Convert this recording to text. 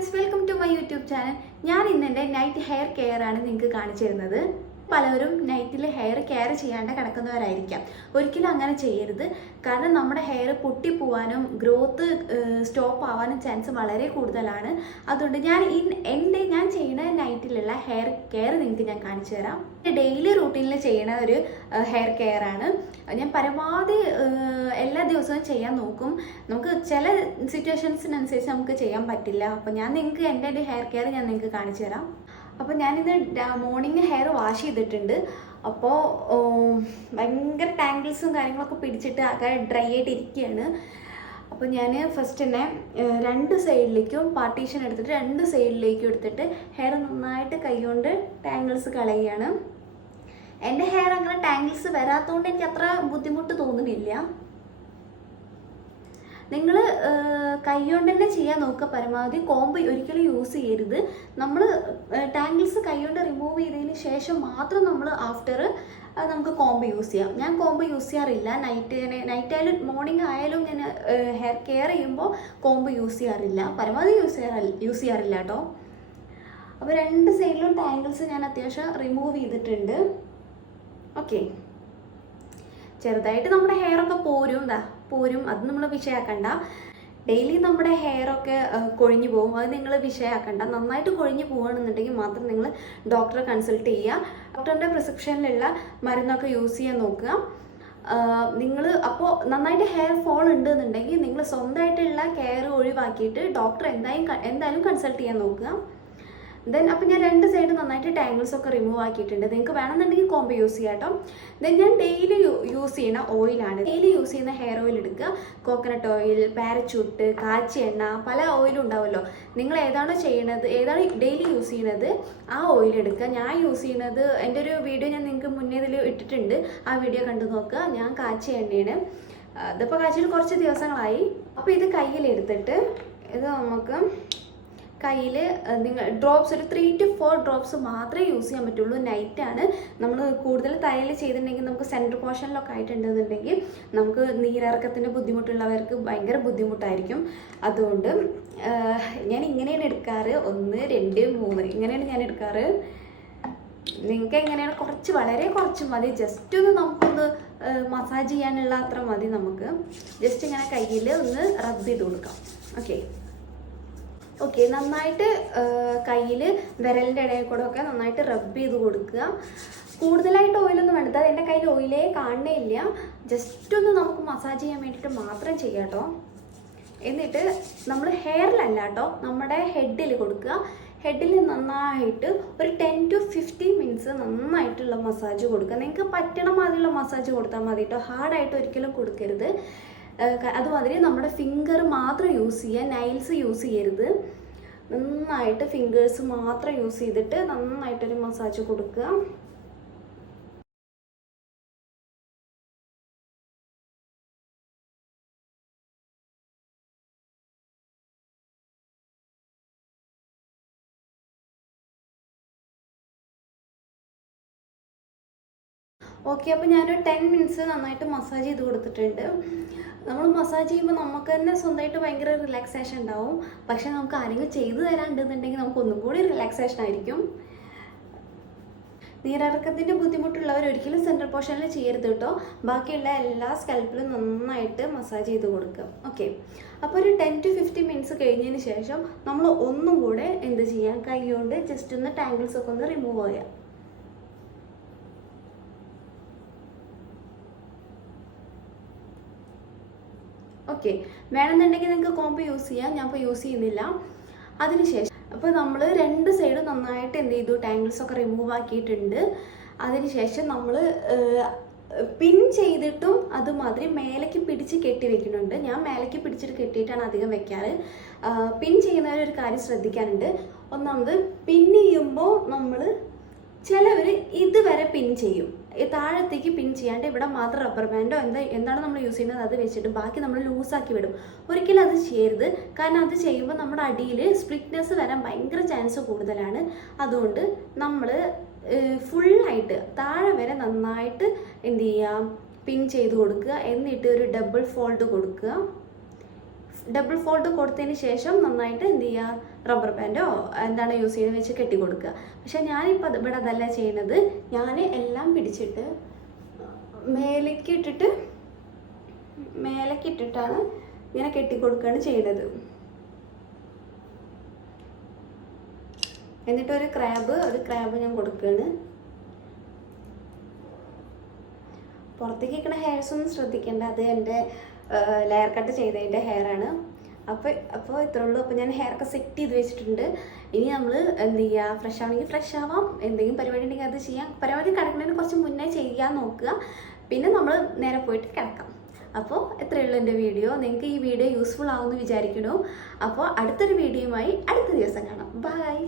Friends, welcome to my YouTube channel. ഞാൻ ഇന്ന് എൻ്റെ നൈറ്റ് ഹെയർ കെയർ ആണ് നിങ്ങൾക്ക് കാണിച്ചു തരുന്നത്. പലരും നൈറ്റിൽ ഹെയർ കെയർ ചെയ്യാണ്ട് കിടക്കുന്നവരായിരിക്കാം. ഒരിക്കലും അങ്ങനെ ചെയ്യരുത്. കാരണം നമ്മുടെ ഹെയർ പൊട്ടിപ്പോവാനും ഗ്രോത്ത് സ്റ്റോപ്പ് ആവാനും ചാൻസ് വളരെ കൂടുതലാണ്. അതുകൊണ്ട് ഞാൻ ചെയ്യുന്ന നൈറ്റിലുള്ള ഹെയർ കെയർ നിങ്ങൾക്ക് ഞാൻ കാണിച്ചു തരാം. ഡെയിലി റൂട്ടീനിൽ ചെയ്യുന്ന ഒരു ഹെയർ കെയർ ആണ്. ഞാൻ പരമാവധി എല്ലാ ദിവസവും ചെയ്യാൻ നോക്കും. നമുക്ക് ചില സിറ്റുവേഷൻസിനനുസരിച്ച് നമുക്ക് ചെയ്യാൻ പറ്റില്ല. അപ്പോൾ ഞാൻ നിങ്ങൾക്ക് എൻ്റെ ഒരു ഹെയർ കെയർ ഞാൻ നിങ്ങൾക്ക് കാണിച്ചു തരാം. അപ്പോൾ ഞാനിന്ന് മോർണിംഗ് ഹെയർ വാഷ് ചെയ്തിട്ടുണ്ട്. അപ്പോൾ ഭയങ്കര ടാങ്കിൾസും കാര്യങ്ങളൊക്കെ പിടിച്ചിട്ട് ആകെ ഡ്രൈ ആയിട്ട് ഇരിക്കുകയാണ്. അപ്പോൾ ഞാൻ ഫസ്റ്റ് തന്നെ രണ്ട് സൈഡിലേക്കും പാർട്ടീഷൻ എടുത്തിട്ട് രണ്ട് സൈഡിലേക്കും എടുത്തിട്ട് ഹെയർ നന്നായിട്ട് കൈകൊണ്ട് ടാങ്കിൾസ് കളയുകയാണ്. എൻ്റെ ഹെയർ അങ്ങനെ ടാങ്കിൾസ് വരാത്തതുകൊണ്ട് എനിക്ക് അത്ര ബുദ്ധിമുട്ട് തോന്നുന്നില്ല. നിങ്ങൾ കൈകൊണ്ട് തന്നെ ചെയ്യാൻ നോക്കുക. പരമാവധി കോമ്പ് ഒരിക്കലും യൂസ് ചെയ്യരുത്. നമ്മൾ ടാങ്കിൾസ് കൈകൊണ്ട് റിമൂവ് ചെയ്തതിന് ശേഷം മാത്രം നമ്മൾ ആഫ്റ്റർ നമുക്ക് കോമ്പ് യൂസ് ചെയ്യാം. ഞാൻ കോമ്പ് യൂസ് ചെയ്യാറില്ല. നൈറ്റ് ആയാലും മോർണിംഗ് ആയാലും ഞാൻ ഹെയർ കെയർ ചെയ്യുമ്പോൾ കോമ്പ് യൂസ് ചെയ്യാറില്ല. പരമാവധി യൂസ് ചെയ്യാറില്ല കേട്ടോ. അപ്പോൾ രണ്ട് സൈഡിലും ടാങ്കിൾസ് ഞാൻ അത്യാവശ്യം റിമൂവ് ചെയ്തിട്ടുണ്ട്. ഓക്കെ, ചെറുതായിട്ട് നമ്മുടെ ഹെയറൊക്കെ പോരും. അത് നമ്മൾ വിഷയാക്കണ്ട. ഡെയിലി നമ്മുടെ ഹെയറൊക്കെ കൊഴിഞ്ഞു പോകും. അത് നിങ്ങൾ വിഷയാക്കണ്ട. നന്നായിട്ട് കൊഴിഞ്ഞു പോകുകയാണെന്നുണ്ടെങ്കിൽ മാത്രം നിങ്ങൾ ഡോക്ടറെ കൺസൾട്ട് ചെയ്യുക. ഡോക്ടറിൻ്റെ പ്രിസ്ക്രിപ്ഷനിലുള്ള മരുന്നൊക്കെ യൂസ് ചെയ്യാൻ നോക്കുക. നിങ്ങൾ അപ്പോൾ നന്നായിട്ട് ഹെയർ ഫോൾ ഉണ്ടെന്നുണ്ടെങ്കിൽ നിങ്ങൾ സ്വന്തമായിട്ടുള്ള കെയർ ഒഴിവാക്കിയിട്ട് ഡോക്ടറെ എന്തായാലും കൺസൾട്ട് ചെയ്യാൻ നോക്കുക. അപ്പോൾ ഞാൻ രണ്ട് സൈഡ് നന്നായിട്ട് ടാങ്കിൾസ് ഒക്കെ റിമൂവ് ആക്കിയിട്ടുണ്ട്. നിങ്ങൾക്ക് വേണമെന്നുണ്ടെങ്കിൽ കോമ്പ് യൂസ് ചെയ്യാം കേട്ടോ. ഞാൻ ഡെയിലി യൂസ് ചെയ്യുന്ന ഓയിലാണ്. ഡെയിലി യൂസ് ചെയ്യുന്ന ഹെയർ ഓയിൽ എടുക്കുക. കോക്കനട്ട് ഓയിൽ, പാരച്യൂട്ട്, കാച്ചി എണ്ണ, പല ഓയിലും ഉണ്ടാവുമല്ലോ. നിങ്ങൾ ഏതാണോ ഡെയിലി യൂസ് ചെയ്യുന്നത് ആ ഓയിൽ എടുക്കുക. ഞാൻ യൂസ് ചെയ്യുന്നത്, എൻ്റെ ഒരു വീഡിയോ ഞാൻ നിങ്ങൾക്ക് മുന്നേ ഇതിൽ ഇട്ടിട്ടുണ്ട്. ആ വീഡിയോ കണ്ടു നോക്കുക. ഞാൻ കാച്ചി എണ്ണയാണ്. ഇതിപ്പോൾ കാച്ചിട്ട് കുറച്ച് ദിവസങ്ങളായി. അപ്പോൾ ഇത് കയ്യിലെടുത്തിട്ട് ഇത് നമുക്ക് കയ്യിൽ ഡ്രോപ്സ് ഒരു 3 to 4 ഡ്രോപ്സ് മാത്രമേ യൂസ് ചെയ്യാൻ പറ്റുള്ളൂ. നൈറ്റാണ്. നമ്മൾ കൂടുതൽ തലയിൽ ചെയ്തിട്ടുണ്ടെങ്കിൽ നമുക്ക് സെൻറ്റർ പോർഷനിലൊക്കെ ആയിട്ടുണ്ടെന്നുണ്ടെങ്കിൽ നമുക്ക് നീരിറക്കത്തിൻ്റെ ബുദ്ധിമുട്ടുള്ളവർക്ക് ഭയങ്കര ബുദ്ധിമുട്ടായിരിക്കും. അതുകൊണ്ട് ഞാൻ ഇങ്ങനെയാണ് എടുക്കാറ്. 1, 2, 3 ഇങ്ങനെയാണ് ഞാൻ എടുക്കാറ്. നിങ്ങൾക്ക് എങ്ങനെയാണ് വളരെ കുറച്ച് മതി. ജസ്റ്റ് ഒന്ന് നമുക്കൊന്ന് മസാജ് ചെയ്യാനുള്ള അത്ര മതി. നമുക്ക് ജസ്റ്റ് ഇങ്ങനെ കയ്യിൽ ഒന്ന് റബ്ബ് ചെയ്ത് കൊടുക്കാം. ഓക്കെ, നന്നായിട്ട് കയ്യിൽ വിരലിൻ്റെ ഇടയിൽ കൂടെ ഒക്കെ നന്നായിട്ട് റബ്ബ് ചെയ്ത് കൊടുക്കുക. കൂടുതലായിട്ട് ഓയിലൊന്നും വേണ്ടത്. അത് എൻ്റെ കയ്യിൽ ഓയിലേ കാണണേ ഇല്ല. ജസ്റ്റ് ഒന്ന് നമുക്ക് മസാജ് ചെയ്യാൻ വേണ്ടിയിട്ട് മാത്രം ചെയ്യാം കേട്ടോ. എന്നിട്ട് നമ്മൾ ഹെയറിലല്ല കേട്ടോ, നമ്മുടെ ഹെഡിൽ കൊടുക്കുക. ഹെഡിൽ നന്നായിട്ട് ഒരു 10 to 15 മിനിറ്റ്സ് നന്നായിട്ടുള്ള മസാജ് കൊടുക്കുക. നിങ്ങൾക്ക് പറ്റണ മാതിരിയുള്ള മസാജ് കൊടുത്താൽ മതി കേട്ടോ. ഹാർഡായിട്ട് ഒരിക്കലും കൊടുക്കരുത്. അതുമാതിരി നമ്മുടെ ഫിംഗർ മാത്രം യൂസ് ചെയ്യുക, നൈൽസ് യൂസ് ചെയ്യരുത്. നന്നായിട്ട് ഫിംഗേഴ്സ് മാത്രം യൂസ് ചെയ്തിട്ട് നന്നായിട്ടൊരു മസാജ് കൊടുക്കുക. ഓക്കെ, അപ്പോൾ ഞാനൊരു 10 മിനിറ്റ്സ് നന്നായിട്ട് മസാജ് ചെയ്ത് കൊടുത്തിട്ടുണ്ട്. നമ്മൾ മസാജ് ചെയ്യുമ്പോൾ നമുക്ക് തന്നെ സ്വന്തമായിട്ട് ഭയങ്കര റിലാക്സേഷൻ ഉണ്ടാവും. പക്ഷേ നമുക്ക് ആരെങ്കിലും ചെയ്തു തരാണ്ടെന്നുണ്ടെങ്കിൽ നമുക്ക് ഒന്നും കൂടി റിലാക്സേഷൻ ആയിരിക്കും. നീരിറക്കത്തിൻ്റെ ബുദ്ധിമുട്ടുള്ളവർ ഒരിക്കലും സെൻട്രൽ പോർഷനിൽ ചെയ്യരുത് കേട്ടോ. ബാക്കിയുള്ള എല്ലാ സ്കാൽപ്പിലും നന്നായിട്ട് മസാജ് ചെയ്ത് കൊടുക്കുക. ഓക്കെ, അപ്പോൾ ഒരു 10 to 15 മിനിറ്റ്സ് കഴിഞ്ഞതിന് ശേഷം നമ്മൾ ഒന്നും കൂടെ എന്ത് ചെയ്യാം, കൈ കൊണ്ട് ജസ്റ്റ് ഒന്ന് ടാങ്കിൾസ് ഒക്കെ ഒന്ന് റിമൂവ് ചെയ്യാം. ഓക്കെ, വേണമെന്നുണ്ടെങ്കിൽ നിങ്ങൾക്ക് കോമ്പ് യൂസ് ചെയ്യാം. ഞാൻ ഇപ്പോൾ യൂസ് ചെയ്യുന്നില്ല. അതിനുശേഷം അപ്പോൾ നമ്മൾ രണ്ട് സൈഡും നന്നായിട്ട് എന്ത് ചെയ്തു, ടാങ്കിൾസ് ഒക്കെ റിമൂവ് ആക്കിയിട്ടുണ്ട്. അതിനുശേഷം നമ്മൾ പിൻ ചെയ്തിട്ടും അതുമാതിരി മേലേക്ക് പിടിച്ച് കെട്ടി വെക്കുന്നുണ്ട്. ഞാൻ മേലേക്ക് പിടിച്ചിട്ട് കെട്ടിയിട്ടാണ് അധികം വെക്കാറ്. പിൻ ചെയ്യുന്നവരൊരു കാര്യം ശ്രദ്ധിക്കാനുണ്ട്. ഒന്നാമത് പിൻ ചെയ്യുമ്പോൾ നമ്മൾ ചിലവർ ഇതുവരെ പിൻ ചെയ്യും. താഴത്തേക്ക് പിൻ ചെയ്യാണ്ട് ഇവിടെ മാത്രം റബ്ബർ ബാൻഡോ എന്താണ് നമ്മൾ യൂസ് ചെയ്യുന്നത് അത് വെച്ചിട്ട് ബാക്കി നമ്മൾ ലൂസാക്കി വിടും. ഒരിക്കലും അത് ചെയ്യരുത്. കാരണം അത് ചെയ്യുമ്പോൾ നമ്മുടെ അടിയിൽ സ്പ്ലിറ്റ്നെസ് വരാൻ ഭയങ്കര ചാൻസ് കൂടുതലാണ്. അതുകൊണ്ട് നമ്മൾ ഫുള്ളായിട്ട് താഴെ വരെ നന്നായിട്ട് എന്ത് ചെയ്യുക, പിൻ ചെയ്ത് കൊടുക്കുക. എന്നിട്ട് ഒരു ഡബിൾ ഫോൾഡ് കൊടുക്കുക. ഡബിൾ ഫോൾഡ് കൊടുത്തതിന് ശേഷം നന്നായിട്ട് എന്ത് ചെയ്യുക, റബ്ബർ ബാൻഡോ എന്താണ് യൂസ് ചെയ്യുന്നത് വെച്ച് കെട്ടി കൊടുക്കുക. പക്ഷെ ഞാനിപ്പോൾ ഇവിടെ അതല്ല ചെയ്യുന്നത്. ഞാൻ എല്ലാം പിടിച്ചിട്ട് മേലേക്കിട്ടിട്ടാണ് ഇങ്ങനെ കെട്ടി കൊടുക്കുകയാണ് ചെയ്യുന്നത്. എന്നിട്ട് ഒരു ക്രാബ് ഞാൻ കൊടുക്കുകയാണ്. പുറത്തേക്ക് നിൽക്കുന്ന ഹെയർസ് ഒന്നും ശ്രദ്ധിക്കേണ്ട, അത് എൻ്റെ ലെയർ കട്ട് ചെയ്തതിൻ്റെ ഹെയറാണ്. അപ്പോൾ ഇത്രേ ഉള്ളൂ. അപ്പോൾ ഞാൻ ഹെയറൊക്കെ സെറ്റ് ചെയ്ത് വെച്ചിട്ടുണ്ട്. ഇനി നമ്മൾ എന്ത് ചെയ്യുക, ഫ്രഷ് ആവണമെങ്കിൽ ഫ്രഷ് ആവാം, എന്തെങ്കിലും പരിപാടി ഉണ്ടെങ്കിൽ അത് ചെയ്യാം. പരമാവധി കിടക്കുന്നതിന് കുറച്ച് മുന്നേ ചെയ്യാൻ നോക്കുക, പിന്നെ നമ്മൾ നേരെ പോയിട്ട് കിടക്കാം. അപ്പോൾ ഇത്രയേ ഉള്ളൂ എൻ്റെ വീഡിയോ. നിങ്ങൾക്ക് ഈ വീഡിയോ യൂസ്ഫുൾ ആവുമെന്ന് വിചാരിക്കണു. അപ്പോൾ അടുത്തൊരു വീഡിയോയുമായി അടുത്ത ദിവസം കാണാം. ബൈ.